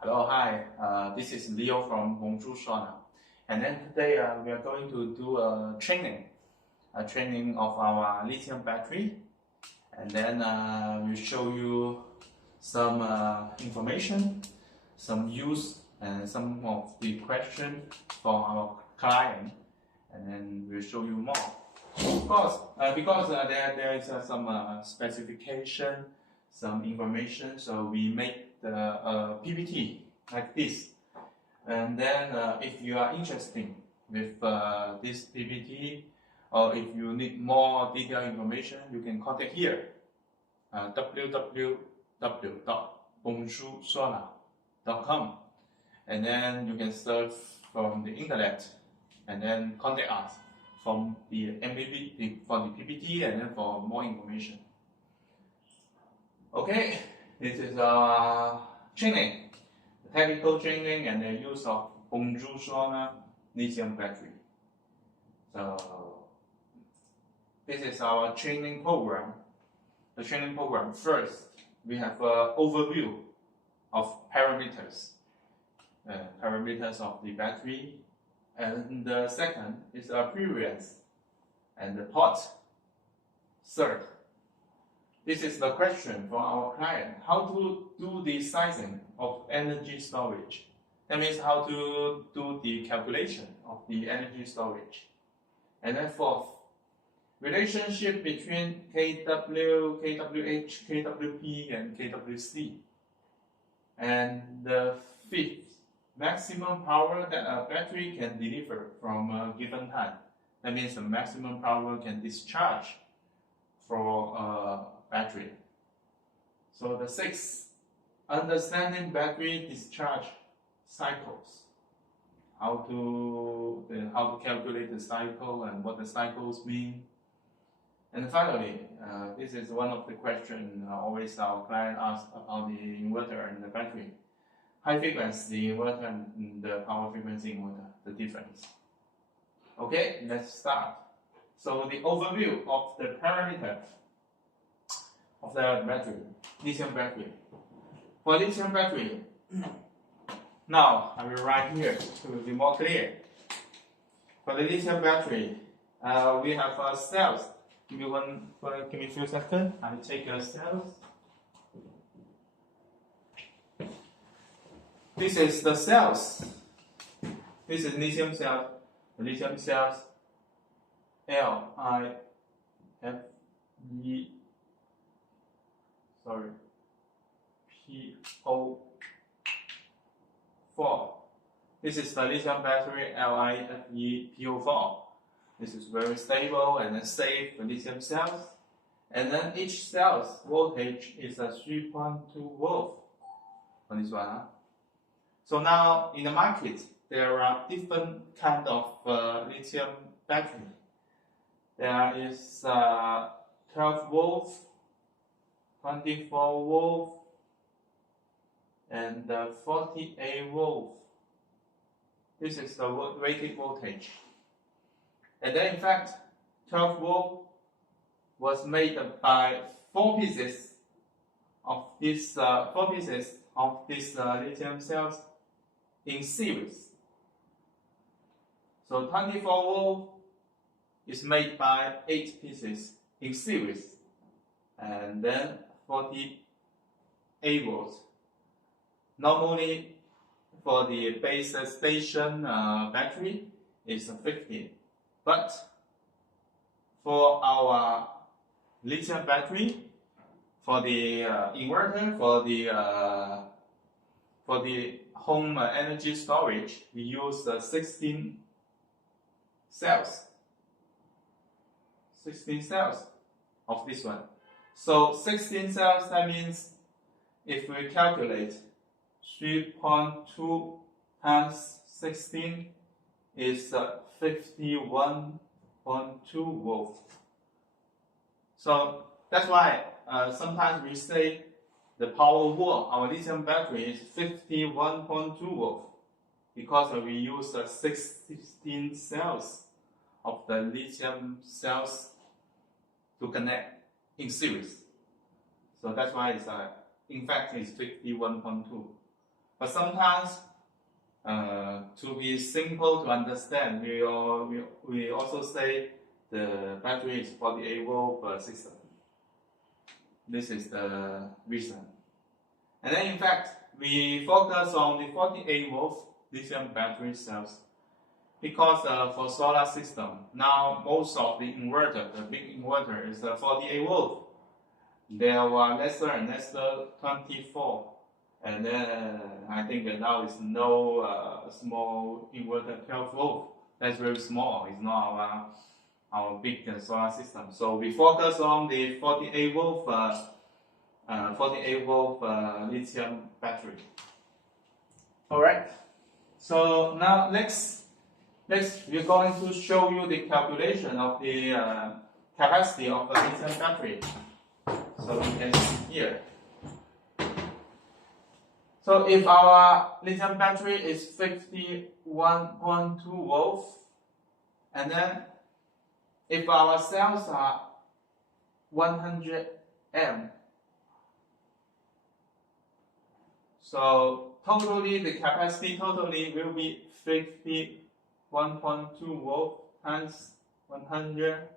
Hello, hi. This is Leo from Bonjour Solar, and then today we are going to do a training of our lithium battery, and then we'll show you some information, some use, and some of the questions for our client, and then we'll show you more. Of course, because there is some specification, some information, so we make the PPT like this. And then if you are interested with this PPT, or if you need more detailed information, you can contact here, www.bonjoursolar.com, and then you can search from the internet and then contact us from the MVP for the PPT and then for more information. Okay, this is our training, technical training and the use of Bonjour Solar lithium battery. So this is our training program. The training program, first we have an overview of parameters of the battery, and the second is appearance and the part. Third, this is the question for our client: how to do the sizing of energy storage. That means how to do the calculation of the energy storage. And then fourth, relationship between kW, kWh, kWp, and kWc. And the fifth, maximum power that a battery can deliver from a given time. That means the maximum power can discharge for a battery. So the sixth, understanding battery discharge cycles. How to calculate the cycle and what the cycles mean. And finally, this is one of the questions always our client asks about the inverter and the battery. High frequency inverter and the power frequency inverter, the difference. Okay, let's start. So the overview of the parameter of the battery, lithium battery. For lithium battery, now I will write here to be more clear. For the lithium battery, we have cells. Give me a few seconds. I will take cells. This is the cells. This is lithium cells. The lithium cells, PO4. This is the lithium battery, LiFePO4. This is very stable and safe for lithium cells. And then each cell's voltage is a 3.2 volt on this one. So now in the market, there are different kind of lithium battery. There is 12 volt, 24 volt, and 48 volt. This is the rated voltage. And then in fact, 12 volt was made by 4 pieces of this lithium cells in series. So 24 volt is made by 8 pieces in series, and then 48 volts. Normally, for the base station battery is 50, but for our lithium battery, for the inverter, for the home energy storage, we use 16 cells. 16 cells of this one. So 16 cells, that means if we calculate 3.2 times 16 is 51.2 volts. So that's why sometimes we say the power watt, our lithium battery is 51.2 volts, because we use 16 cells of the lithium cells to connect in series. So that's why it's in fact it's 51.2. But sometimes, to be simple to understand, we also say the battery is 48 volt system. This is the reason. And then in fact, we focus on the 48 volt lithium battery cells because for solar system, now most of the inverter, the big inverter is 48 volt. There were lesser and lesser 24. And then I think now it's no small inverter 12 volt. That's very small. It's not our big solar system. So we focus on the 48 volt lithium battery. All right. So now next we're going to show you the calculation of the capacity of the lithium battery. So you can see here. So if our lithium battery is 51.2 volts, and then if our cells are 100 amp, so totally the capacity totally will be 51.2 volt times 100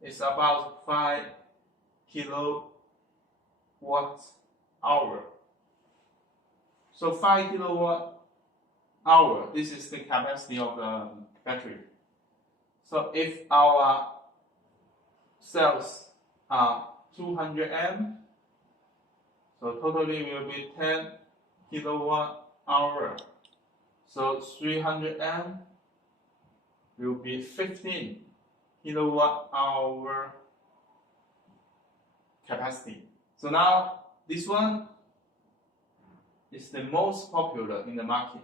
is about 5 kilowatt hour. So 5 kilowatt hour, this is the capacity of the battery. So if our cells are 200 amp, so totally will be 10 kilowatt hour. So 300 amp will be 15 kilowatt hour capacity. So now this one is the most popular in the market.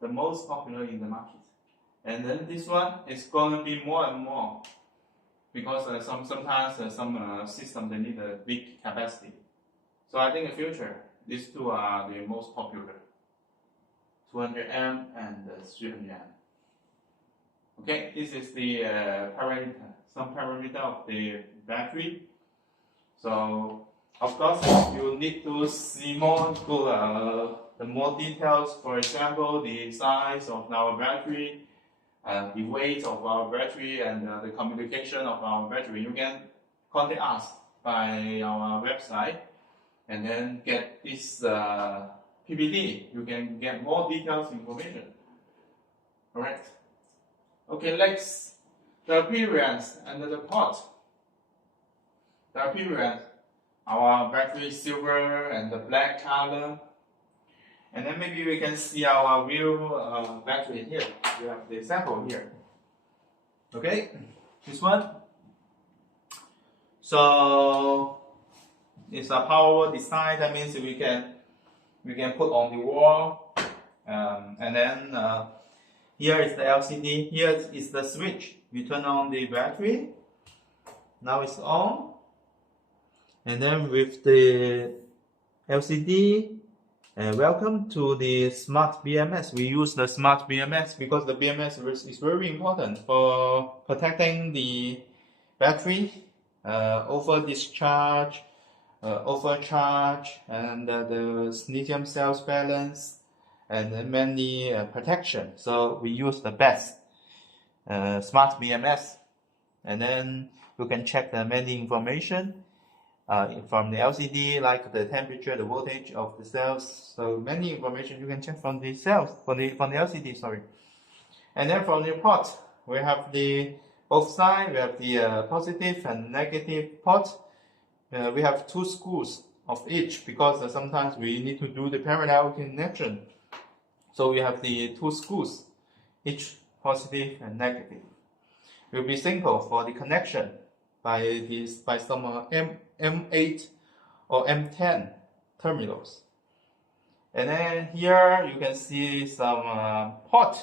The most popular in the market. And then this one is going to be more and more because sometimes some system they need a big capacity. So I think in the future these two are the most popular. 200 amp and 300 amp. Okay, this is the some parameter of the battery. So of course, you need to see more the more details. For example, the size of our battery, the weight of our battery, and the communication of our battery. You can contact us by our website, and then get this PPT. You can get more details information. All right. Okay, next, the appearance and the port. The appearance. Our battery is silver and the black color. And then maybe we can see our real battery here. We have the example here. Okay, this one. So it's a power design. That means we can put on the wall. And then here is the LCD. Here is the switch. We turn on the battery. Now it's on. And then with the LCD, welcome to the smart BMS. We use the smart BMS because the BMS is very important for protecting the battery, over discharge, overcharge, and the lithium cells balance, and many protection. So we use the best smart BMS, and then you can check the many information from the LCD, like the temperature, the voltage of the cells. So many information you can check from the cells, from the LCD, sorry. And then from the port, we have the both sides. We have the positive and negative port. We have 2 screws of each because sometimes we need to do the parallel connection. So we have the 2 screws, each positive and negative. It will be simple for the connection by some M8 or M10 terminals. And then here you can see some port,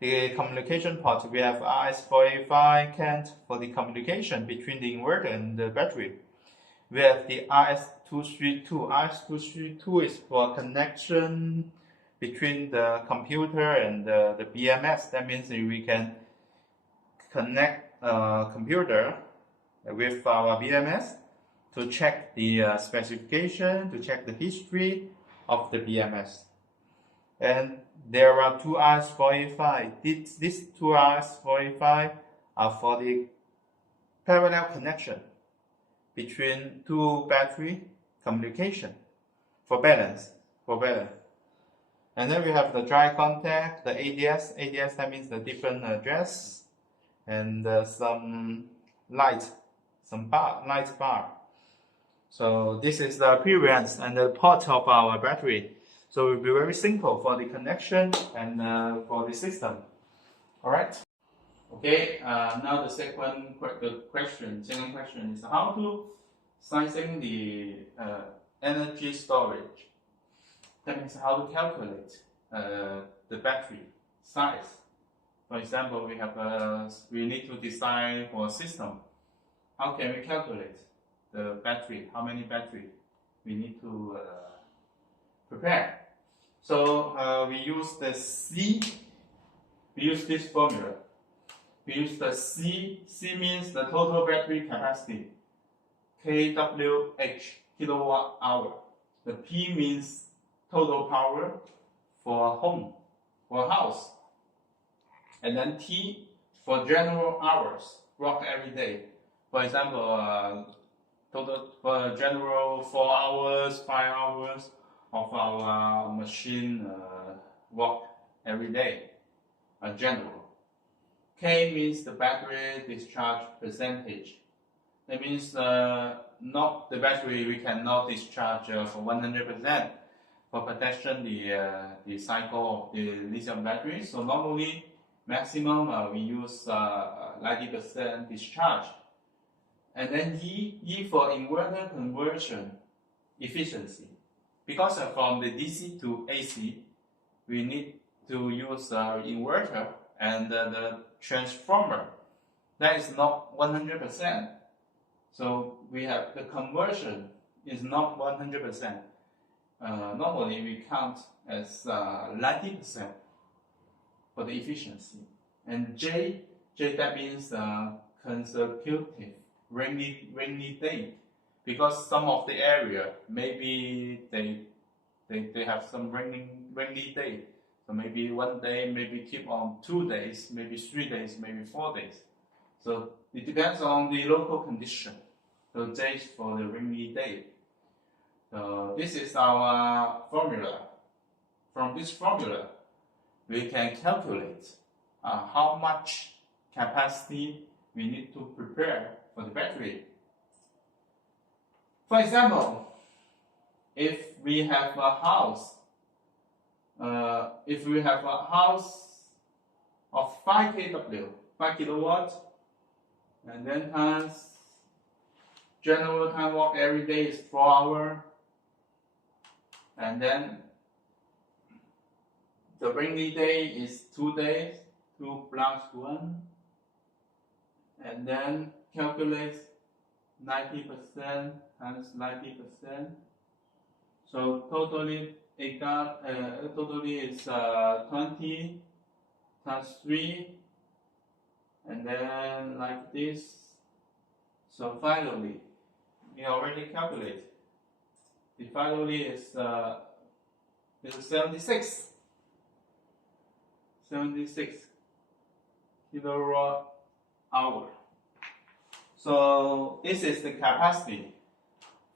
the communication port. We have RS485 CAN for the communication between the inverter and the battery. We have the RS232. RS232 is for connection between the computer and the BMS. That means we can connect computer with our BMS to check the specification, to check the history, of the BMS. And there are 2R45. These 2R45 are for the parallel connection between two battery communication for balance. And then we have the dry contact, the ADS. ADS, that means the different address, and some light bar. So this is the appearance and the port of our battery. So it will be very simple for the connection and for the system. All right. Okay. Now the second question is how to sizing the energy storage. That means how to calculate the battery size. For example, we need to design for a system. How can we calculate the battery? How many battery we need to prepare? So we use the C. We use this formula. We use the C. C means the total battery capacity. kWh, kilowatt hour. The P means total power for a home, for a house. And then T for general hours, work every day. For example, total for general 4 hours, 5 hours of our machine work every day, general. K means the battery discharge percentage. That means not the battery we cannot discharge for 100% for protection the cycle of the lithium battery. So normally maximum we use 90% discharge. And then E for inverter conversion efficiency. Because from the DC to AC, we need to use inverter and the transformer. That is not 100%. So we have the conversion is not 100%. Normally we count as 90% for the efficiency. And J that means consecutive rainy day, because some of the area maybe they have some rainy day. So maybe one day, maybe keep on 2 days, maybe 3 days, maybe 4 days. So it depends on the local condition. So J is for the rainy day. So this is our formula. From this formula, we can calculate how much capacity we need to prepare for the battery. For example, if we have a house, of 5 kW, 5 kilowatt, and then times general time work every day is 4 hours, and then the rainy day is 2 days, 2 plus 1, and then calculate 90% times 90%. So totally is 20 times 3, and then like this. So finally, we already calculate. The finally is 76 kilowatt hour. So this is the capacity.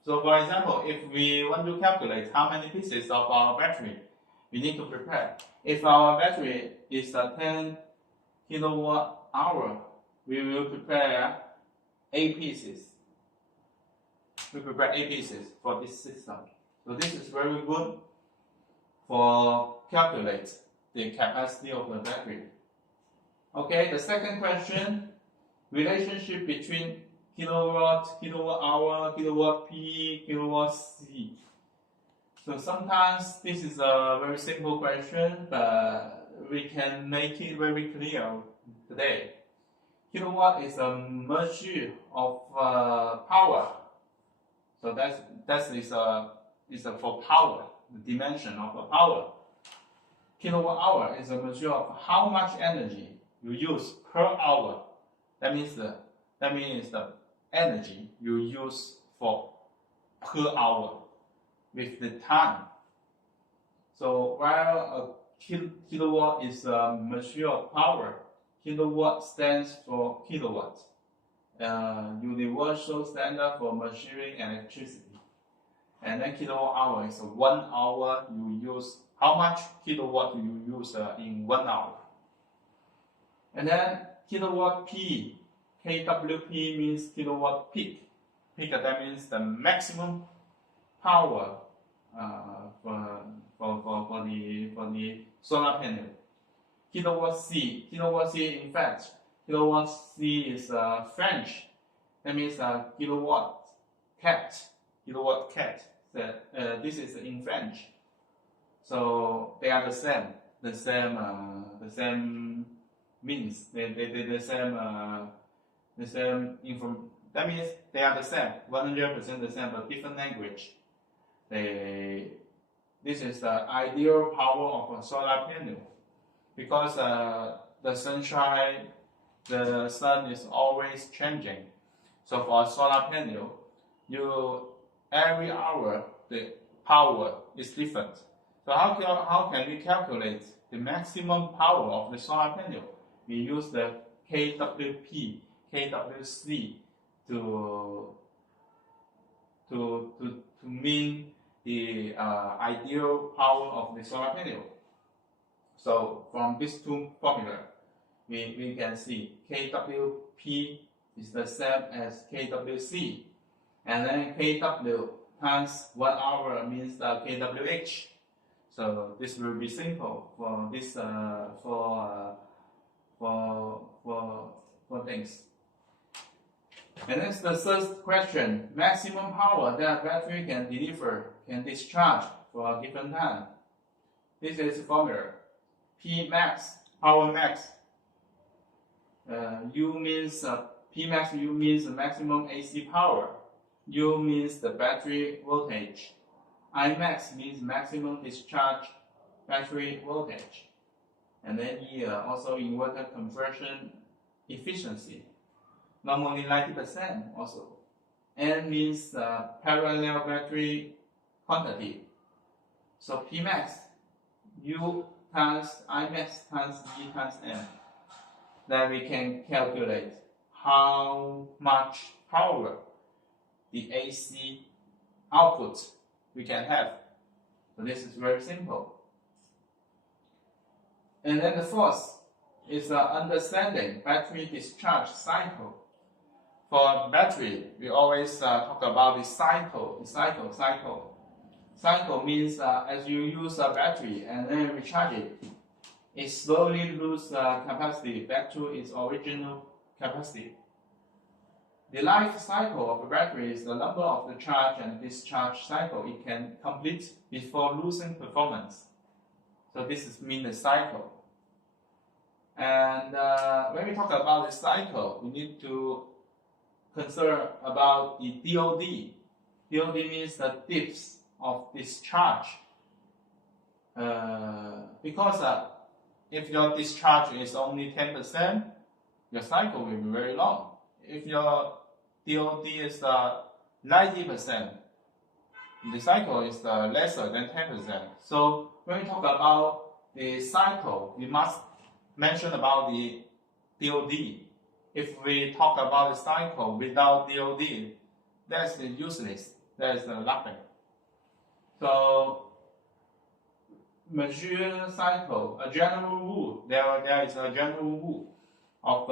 So for example, if we want to calculate how many pieces of our battery we need to prepare, if our battery is 10 kilowatt hour, we will prepare 8 pieces. We prepare 8 pieces for this system. So this is very good for calculate the capacity of the battery. Okay, the second question, relationship between kilowatt, kilowatt hour, kilowatt P, kilowatt C. So sometimes this is a very simple question, but we can make it very clear today. Kilowatt is a measure of power. So that is for power, the dimension of the power. Kilowatt hour is a measure of how much energy you use per hour. That means the energy you use for per hour with the time. So while a kilowatt is a measure of power, kilowatt stands for kilowatt, universal standard for measuring electricity. And then kilowatt hour is 1 hour you use. How much kilowatt do you use in 1 hour? And then kilowatt P, kWp means kilowatt peak. Peak, that means the maximum power for the solar panel. Kilowatt C in fact, kilowatt C is French. That means kilowatt cat. This is in French. So they are the same. The same means the same inform. That means they are the same, 100% the same, but different language. This is the ideal power of a solar panel, because the sunshine, the sun is always changing. So for a solar panel, every hour the power is different. So how can we calculate the maximum power of the solar panel? We use the kWp, kWc to mean the ideal power of the solar panel. So from these two formula, we can see kWp is the same as kWc, and then kW times 1 hour means kWh. So this will be simple for this for things. And that's the third question: maximum power that battery can discharge for a given time. This is the formula: P max, power max. U means P max. U means the maximum AC power. U means the battery voltage. I max means maximum discharge battery voltage. And then E also inverter conversion efficiency. Normally 90% also. N means parallel battery quantity. So P max, U times I max times E times N. Then we can calculate how much power the AC output we can have. So this is very simple. And then the fourth is understanding battery discharge cycle. For battery, we always talk about the cycle. Cycle means as you use a battery and then recharge it, it slowly loses capacity back to its original capacity. The life cycle of a battery is the number of the charge and discharge cycle it can complete before losing performance. So this is mean the cycle. And when we talk about the cycle, we need to consider about the DOD. DOD means the depth of discharge. Because if your discharge is only 10%, your cycle will be very long. If your DOD is 90%, the cycle is lesser than 10%. So when we talk about the cycle, we must mention about the DOD. If we talk about the cycle without DOD, that's useless. That's nothing. So measure cycle, a general rule. There is a general rule of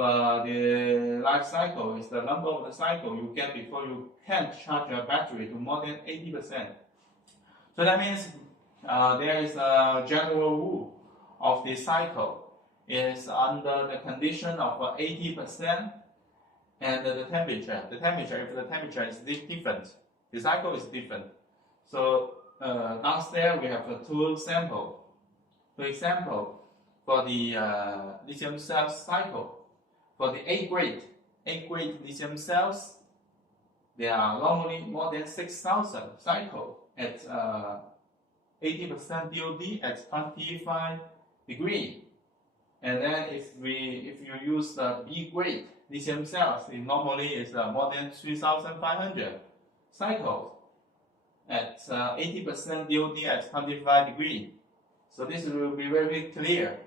the life cycle is the number of the cycle you get before you can charge your battery to more than 80%. So that means there is a general rule of the cycle. It is under the condition of 80% and the temperature. If the temperature is different, the cycle is different. So downstairs we have two samples. For example, for the lithium cell cycle, for the A grade lithium cells, there are normally more than 6,000 cycles at 80% DOD at 25 degrees. And then if you use the B grade lithium cells, it normally is more than 3,500 cycles at 80% DOD at 25 degrees. So this will be very clear.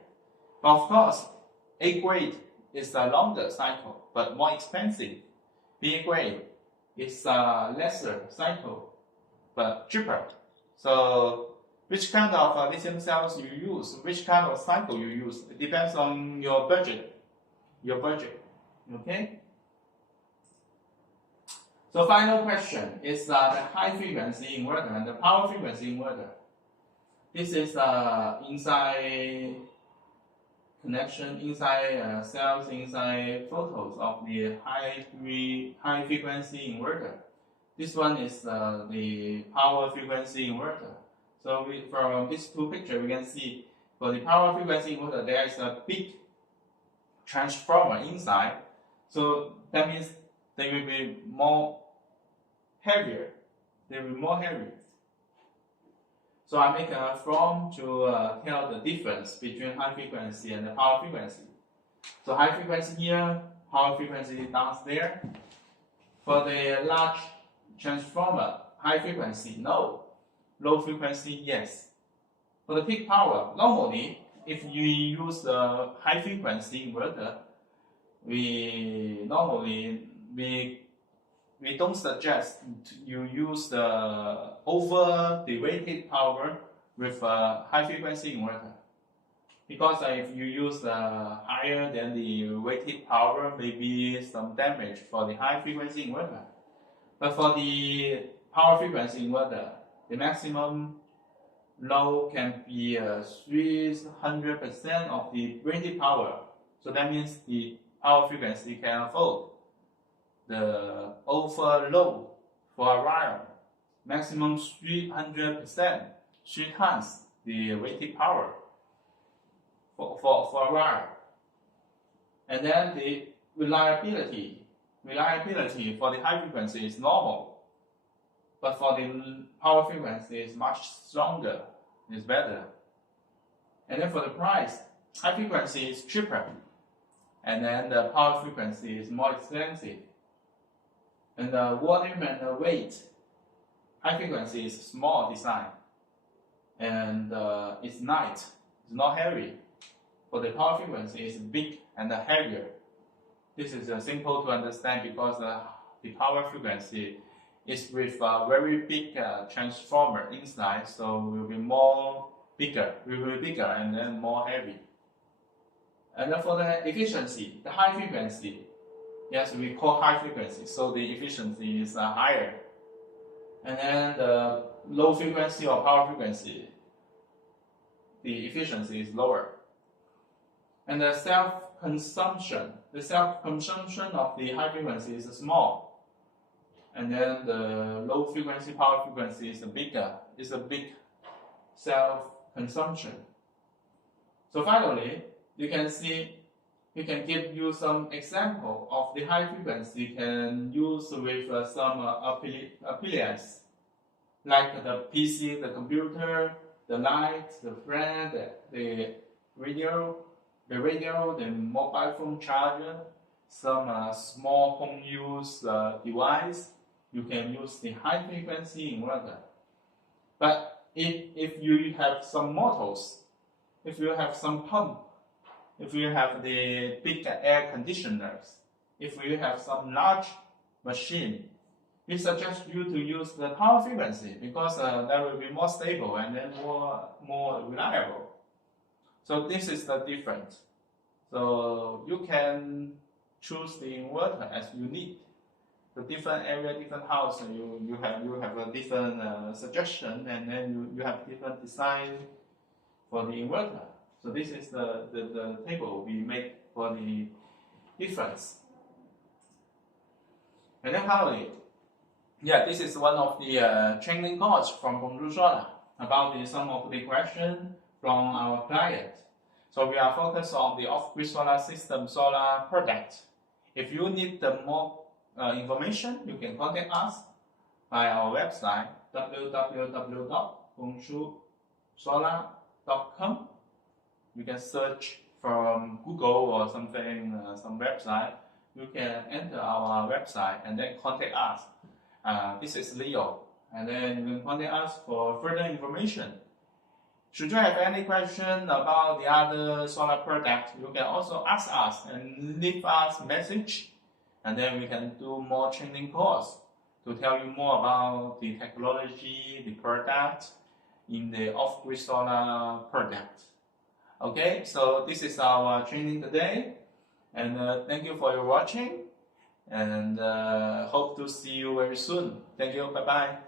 But of course, A grade is a longer cycle, but more expensive. B grade is a lesser cycle, but cheaper. So which kind of lithium cells you use, which kind of cycle you use, it depends on your budget. Okay? So final question is the high frequency inverter and the power frequency inverter. This is inside connection, inside cells, inside photos of the high frequency inverter. This one is the power frequency inverter. So from these two pictures, we can see for the power frequency inverter, there is a big transformer inside. So that means they will be more heavier. They will be more heavy. So I make a form to tell the difference between high frequency and the power frequency. So high frequency here, power frequency down there. For the large transformer, high frequency, no. Low frequency, yes. For the peak power, normally, if you use the high frequency inverter, we don't suggest you use the over the rated power with a high frequency inverter, because if you use higher than the rated power, maybe some damage for the high frequency inverter. But for the power frequency inverter, the maximum load can be 300% of the rated power. So that means the power frequency can afford the overload for a while. Maximum 300%, 3 times the rated power for a while. And then the reliability for the high frequency is normal, but for the power frequency is much stronger, is better. And then for the price, high frequency is cheaper, and then the power frequency is more expensive. And the volume and the weight, high frequency is small design, and it's light, it's not heavy. For the power frequency, it's big and heavier. This is simple to understand because the power frequency is with a very big transformer inside, so will be bigger and then more heavy. And then for the efficiency, the high frequency, yes, we call high frequency, so the efficiency is higher. And then the low frequency or power frequency, the efficiency is lower. And the self-consumption of the high frequency is small. And then the low frequency, power frequency is bigger. It's a big self-consumption. So finally, you can see, we can give you some example of the high frequency you can use with some appliance, like the PC, the computer, the light, the fan, the radio, the mobile phone charger, some small home use device. You can use the high frequency inverter. But if you have some motors, if you have some pump, if you have the big air conditioners, if you have some large machine, we suggest you to use the power frequency because that will be more stable and then more reliable. So this is the difference. So you can choose the inverter as you need. The different area, different house, you have a different suggestion, and then you have different design for the inverter. So this is the table we make for the difference. And then finally, this is one of the training course from Bonjour Solar about some of the questions from our client. So we are focused on the off-grid solar system solar product. If you need more information, you can contact us by our website www.bonjoursolar.com. You can search from Google or something, some website. You can enter our website and then contact us. This is Leo, and then you can contact us for further information. Should you have any question about the other solar product, you can also ask us and leave us a message, and then we can do more training course to tell you more about the technology, the product in the off-grid solar product. Okay, so this is our training today, and thank you for your watching, and hope to see you very soon. Thank you, bye-bye.